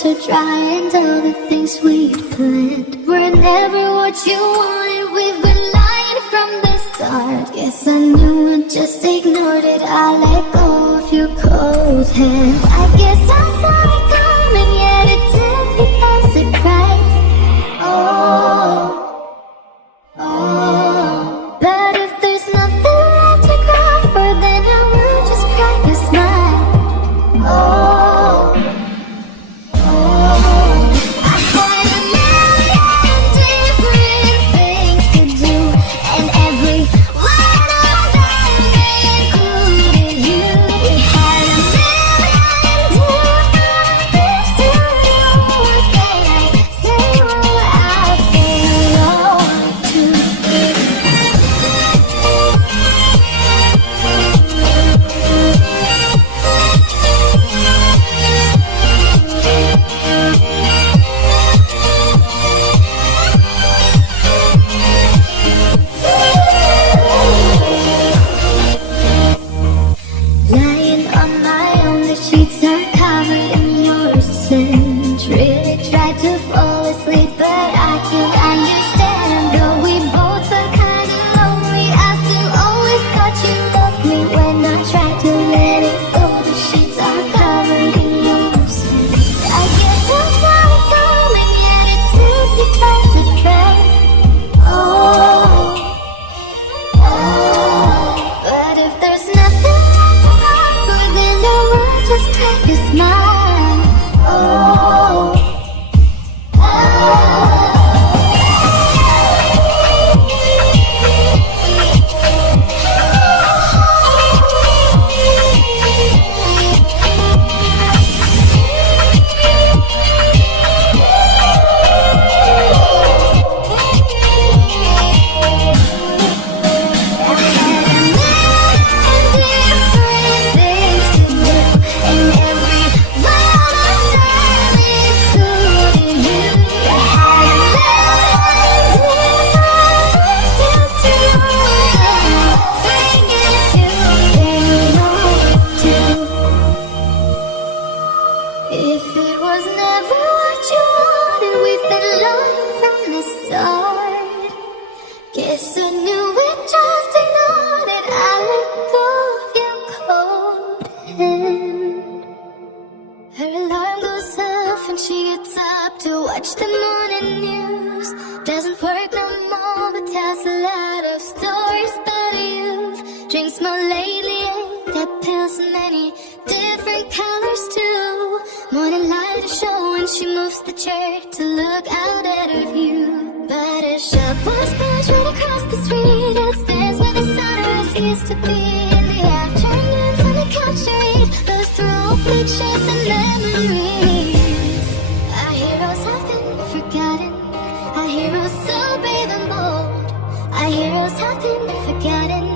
tears are dry and all the things we'd planned were never what you wanted. We've been lying from the start. Guess I knew and just ignored it. I let go of your cold hand. I guess I saw it coming, yet it took me by surprise. But if there's nothing left to cry for, then I will just crack a smile. I had a million different things to do, and every one of them included you. We had a million different things to do. What can I say? Well, I feel wrong too. Lying on my own, the sheets are covered in your scent. Really tried to fall asleep, but I can't understand. Though we both are kinda lonely, I still always thought you loved me. When I tried to let it go, the sheets are covered in your scent. I guess I saw it coming, yet it took me by surprise. But if there's nothing left to cry for, then I will just crack a smile. If it was never what you wanted, we've been lying from the start. Guess I knew it, just ignored it. I let go of your cold hand. Her alarm goes off and she gets up to watch the morning news. Doesn't work no more, but tells a lot of stories about you. Drinks more lately, ain't that pills in many different colors too. Morning light is showing, she moves the chair to look out at her view. But a shop was built right across the street. It stands where the sunrise used to be. In the afternoons on the couch to read, goes through old pictures and memories. Our heroes have been forgotten. Our heroes so brave and bold. Our heroes have been forgotten.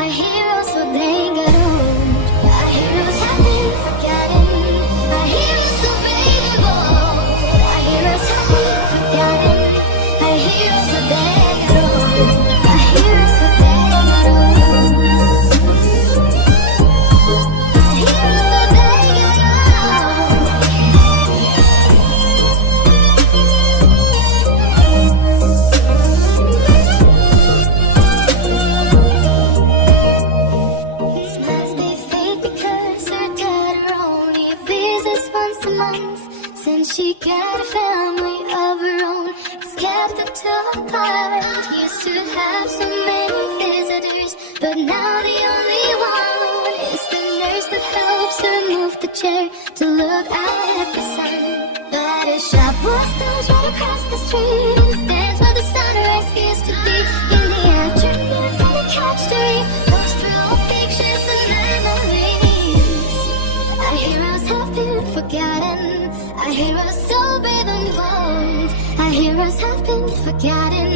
Our heroes so they got old. Our heroes have been forgotten. Our heroes so brave and bold. Our heroes have been forgotten. Our heroes so they got old. Our heroes so they got old. Our heroes so they got Smiles they fade because her daughter only visits once a month. Since she got a family of her own, it's kept the two apart. Used to have so many visitors, but now the only one is the nurse that helps her move the chair to look out at the sun. But a shop was built right across the street, and it stands where the sunrise used to be. In the afternoons on the couch to read, goes through old pictures and memories. Our heroes have been forgotten. Our heroes so brave and bold. Our heroes have been forgotten.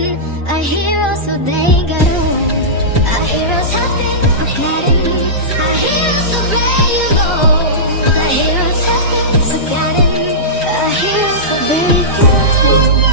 Our heroes so they got old. Our heroes have been forgotten. Our heroes so brave and bold. Our heroes have been forgotten. Our heroes so they got old.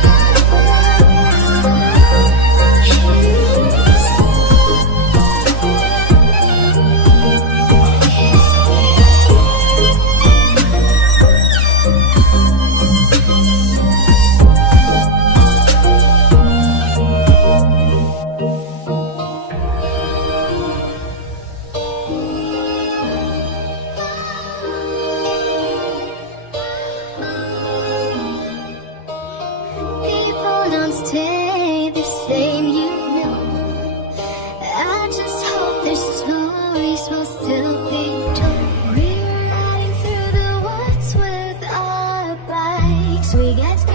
we get